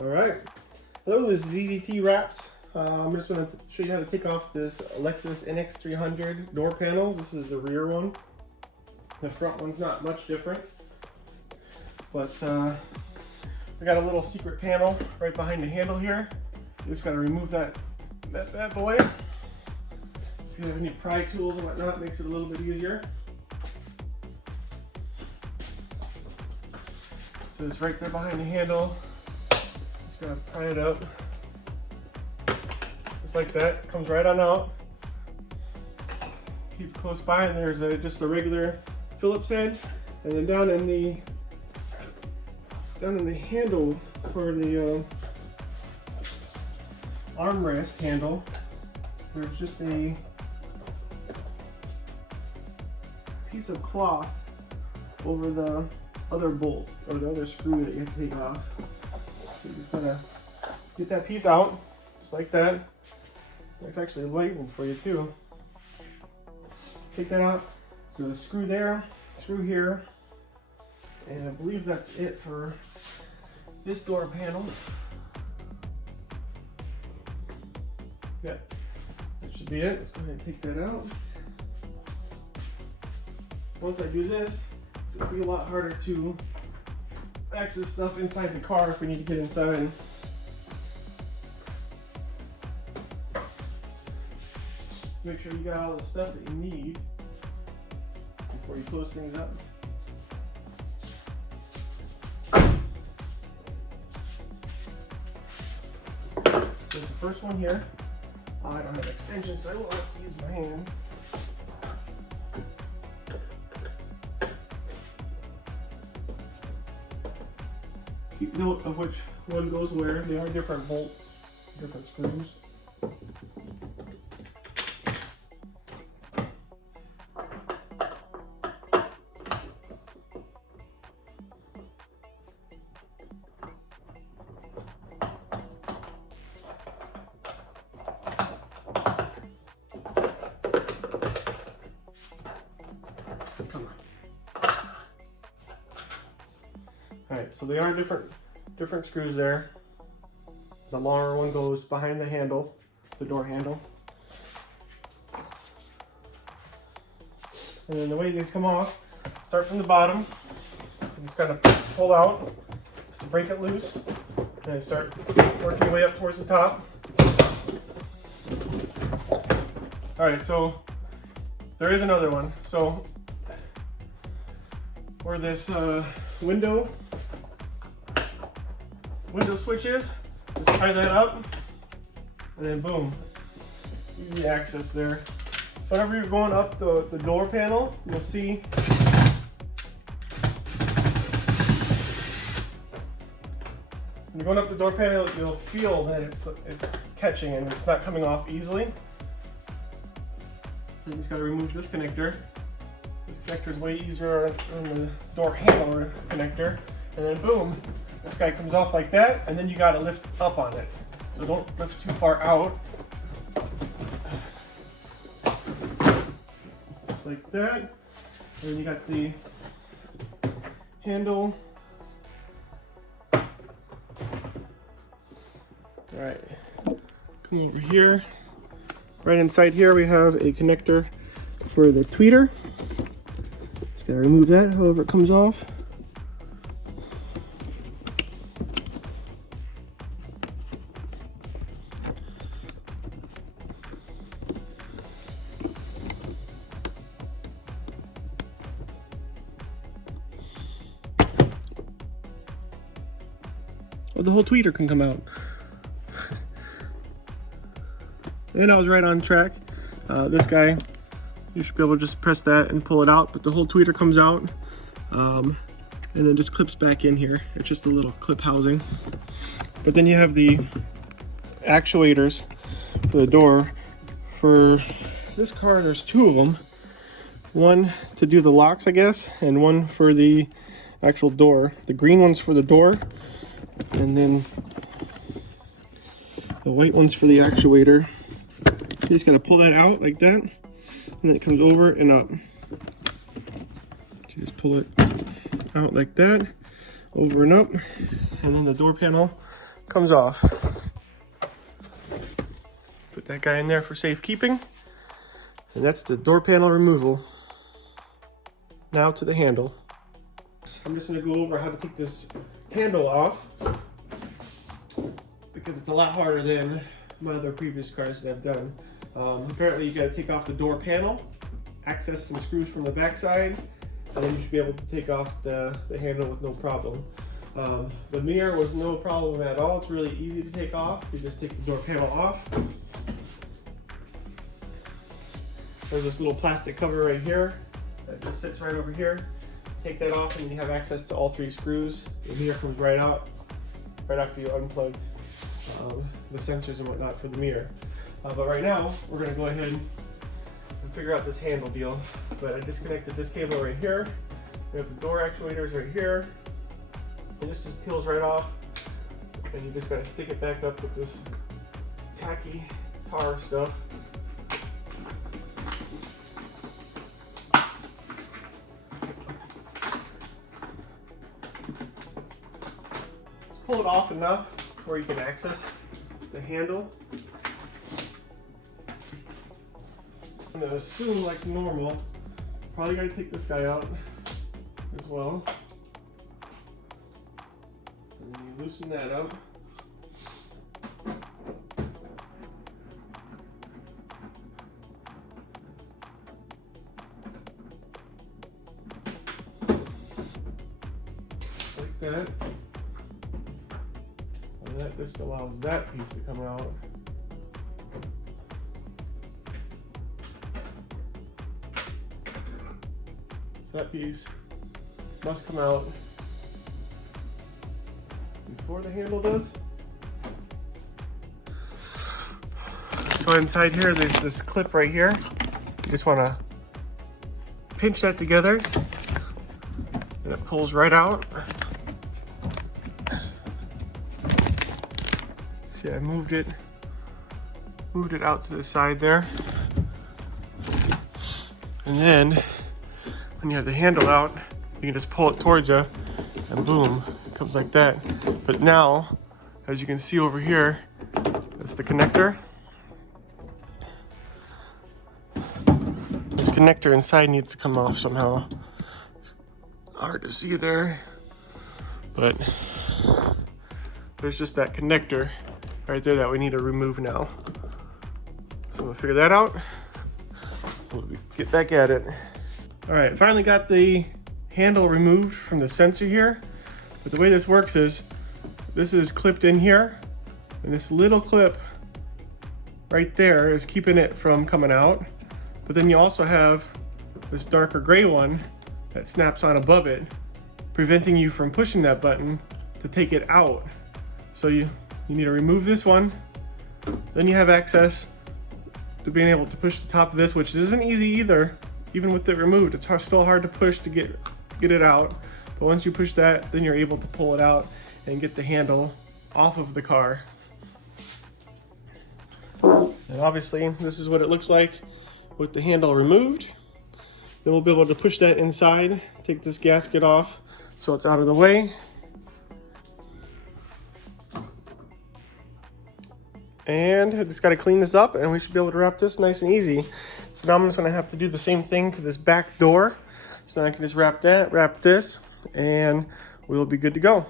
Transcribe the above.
All right. Hello, this is Eazy T Wraps. I'm just going to show you how to take off this Lexus NX 300 door panel. This is the rear one. The front one's not much different, but we got a little secret panel right behind the handle here. You just got to remove that bad boy. If you have any pry tools and whatnot, it makes it a little bit easier. So it's right there behind the handle. Just gonna pry it up. Just like that, comes right on out. Keep it close by, and there's just a regular Phillips head. And then down in the handle for the armrest handle, there's just a piece of cloth over the other bolt or the other screw that you have to take off. So you just gotta get that piece out, just like that. It's actually labeled for you too. Take that out. So the screw there, screw here, and I believe that's it for this door panel. Yeah, that should be it. Let's go ahead and take that out. Once I do this, it's going to be a lot harder to access stuff inside the car if we need to get inside. So make sure you got all the stuff that you need before you close things up. There's the first one here. I don't have extensions, so I will have to use my hand. Keep note of which one goes where. They are different bolts, different screws. Alright, so they are different screws there. The longer one goes behind the handle, the door handle. And then the way these come off, start from the bottom. You just kind of pull out just to break it loose. And then start working your way up towards the top. Alright, so there is another one. So where this window switch is, just tie that up, and then boom, easy access there. So whenever you're going up the door panel, you'll see when you're going up the door panel, you'll feel that it's catching and it's not coming off easily. So you just got to remove this connector. This connector is way easier than the door handle connector, and then boom, this guy comes off like that, and then you got to lift up on it. So don't lift too far out. Just like that. And then you got the handle. Alright, come over here. Right inside here we have a connector for the tweeter. Just gotta remove that however it comes off. Oh, the whole tweeter can come out. And I was right on track. This guy, you should be able to just press that and pull it out, but the whole tweeter comes out and then just clips back in here. It's just a little clip housing. But then you have the actuators for the door. For this car, there's two of them. One to do the locks, I guess, and one for the actual door. The green one's for the door, and then the white one's for the actuator. You just gotta pull that out like that, and then it comes over and up. You just pull it out like that, over and up, and then the door panel comes off. Put that guy in there for safekeeping. And that's the door panel removal. Now to the handle. I'm just gonna go over how to take this handle off because it's a lot harder than my other previous cars that I've done. Apparently you gotta take off the door panel, access some screws from the backside, and then you should be able to take off the handle with no problem. The mirror was no problem at all. It's really easy to take off. You just take the door panel off. There's this little plastic cover right here that just sits right over here. Take that off and you have access to all 3 screws. The mirror comes right out, right after you unplug the sensors and whatnot for the mirror. But right now, we're gonna go ahead and figure out this handle deal. But I disconnected this cable right here. We have the door actuators right here. And this just peels right off. And you just gotta stick it back up with this tacky tar stuff. Pull it off enough where you can access the handle. I'm gonna assume, like normal, probably gotta take this guy out as well. And then you loosen that up. Like that. And that just allows that piece to come out. So that piece must come out before the handle does. So inside here, there's this clip right here. You just want to pinch that together and it pulls right out. See, I moved it out to the side there. And then when you have the handle out, you can just pull it towards you and boom, it comes like that. But now, as you can see over here, that's the connector. This connector inside needs to come off somehow. It's hard to see there, but there's just that connector right there that we need to remove now. So we'll figure that out. We'll get back at it. All right, finally got the handle removed from the sensor here. But the way this works is, this is clipped in here, and this little clip right there is keeping it from coming out. But then you also have this darker gray one that snaps on above it, preventing you from pushing that button to take it out. So you need to remove this one, then you have access to being able to push the top of this, which isn't easy either. Even with it removed, it's still hard to push to get it out. But once you push that, then you're able to pull it out and get the handle off of the car. And obviously, this is what it looks like with the handle removed. Then we'll be able to push that inside, take this gasket off so it's out of the way. And I just got to clean this up and we should be able to wrap this nice and easy. So now I'm just going to have to do the same thing to this back door. So then I can just wrap that, wrap this, and we'll be good to go.